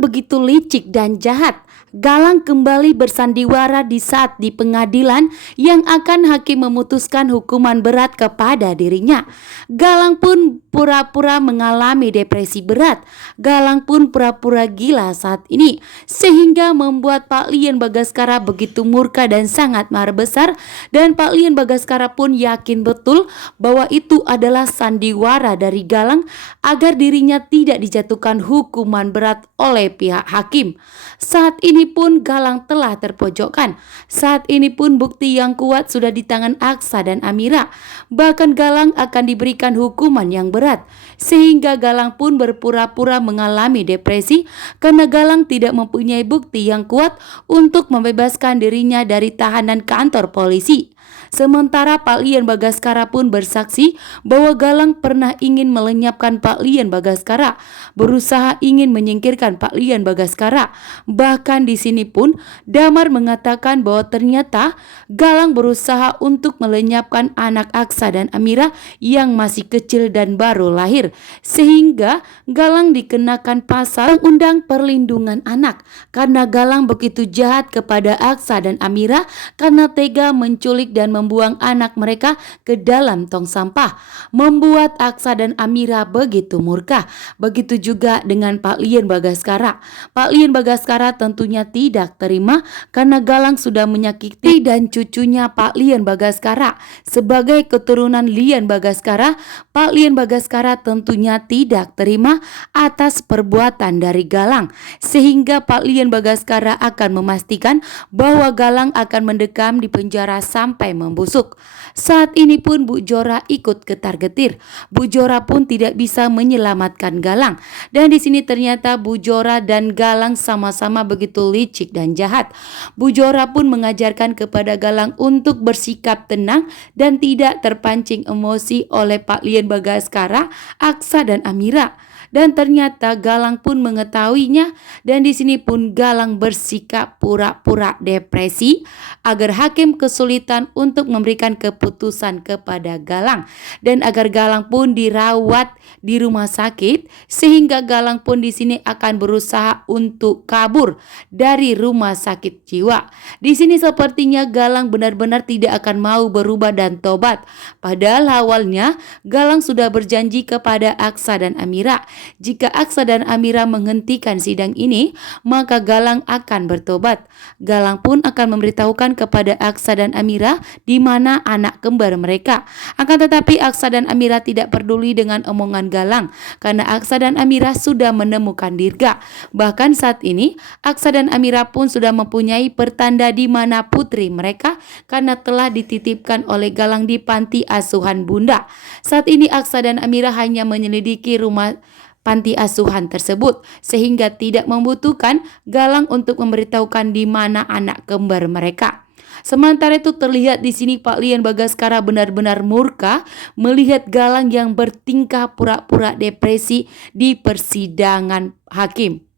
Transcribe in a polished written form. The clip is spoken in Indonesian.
Galang begitu licik dan jahat. Galang kembali bersandiwara di saat di pengadilan yang akan hakim memutuskan hukuman berat kepada dirinya. Galang pun pura-pura mengalami depresi berat. Galang pun pura-pura gila saat ini, sehingga membuat Pak Lian Bagaskara begitu murka dan sangat marah besar. Dan Pak Lian Bagaskara pun yakin betul bahwa itu adalah sandiwara dari Galang agar dirinya tidak dijatuhkan hukuman berat oleh pihak hakim. Saat ini pun Galang telah terpojokkan. Saat ini pun bukti yang kuat sudah di tangan Aksa dan Amira. Bahkan Galang akan diberikan hukuman yang berat, sehingga Galang pun berpura-pura mengalami depresi karena Galang tidak mempunyai bukti yang kuat untuk membebaskan dirinya dari tahanan kantor polisi. Sementara Pak Lian Bagaskara pun bersaksi bahwa Galang pernah ingin melenyapkan Pak Lian Bagaskara, berusaha ingin menyingkirkan Pak Lian Bagaskara. Bahkan di sini pun Damar mengatakan bahwa ternyata Galang berusaha untuk melenyapkan anak Aksa dan Amira yang masih kecil dan baru lahir, sehingga Galang dikenakan pasal Undang Perlindungan Anak karena Galang begitu jahat kepada Aksa dan Amira karena tega menculik dan membuang anak mereka ke dalam tong sampah, membuat Aksa dan Amira begitu murka. Begitu juga dengan Pak Lian Bagaskara. Pak Lian Bagaskara tentunya tidak terima karena Galang sudah menyakiti dan cucunya Pak Lian Bagaskara. Sebagai keturunan Lian Bagaskara, Pak Lian Bagaskara tentunya tidak terima atas perbuatan dari Galang, sehingga Pak Lian Bagaskara akan memastikan bahwa Galang akan mendekam di penjara sampai membusuk. Saat ini pun Bu Jora ikut getar-getir. Bu Jora pun tidak bisa menyelamatkan Galang. Dan di sini ternyata Bu Jora dan Galang sama-sama begitu licik dan jahat. Bu Jora pun mengajarkan kepada Galang untuk bersikap tenang dan tidak terpancing emosi oleh Pak Lian Bagaskara, Aksa dan Amira. Dan ternyata Galang pun mengetahuinya, dan di sini pun Galang bersikap pura-pura depresi agar hakim kesulitan untuk memberikan keputusan kepada Galang, dan agar Galang pun dirawat di rumah sakit, sehingga Galang pun di sini akan berusaha untuk kabur dari rumah sakit jiwa. Di sini sepertinya Galang benar-benar tidak akan mau berubah dan tobat. Padahal awalnya Galang sudah berjanji kepada Aksa dan Amira, jika Aksa dan Amira menghentikan sidang ini, maka Galang akan bertobat. Galang pun akan memberitahukan kepada Aksa dan Amira di mana anak kembar mereka. Akan tetapi Aksa dan Amira tidak peduli dengan omongan Galang, karena Aksa dan Amira sudah menemukan Dirga. Bahkan saat ini Aksa dan Amira pun sudah mempunyai pertanda di mana putri mereka, karena telah dititipkan oleh Galang di panti asuhan Bunda. Saat ini Aksa dan Amira hanya menyelidiki rumah panti asuhan tersebut, sehingga tidak membutuhkan Galang untuk memberitahukan di mana anak kembar mereka. Sementara itu terlihat di sini Pak Lian Bagaskara benar-benar murka melihat Galang yang bertingkah pura-pura depresi di persidangan hakim.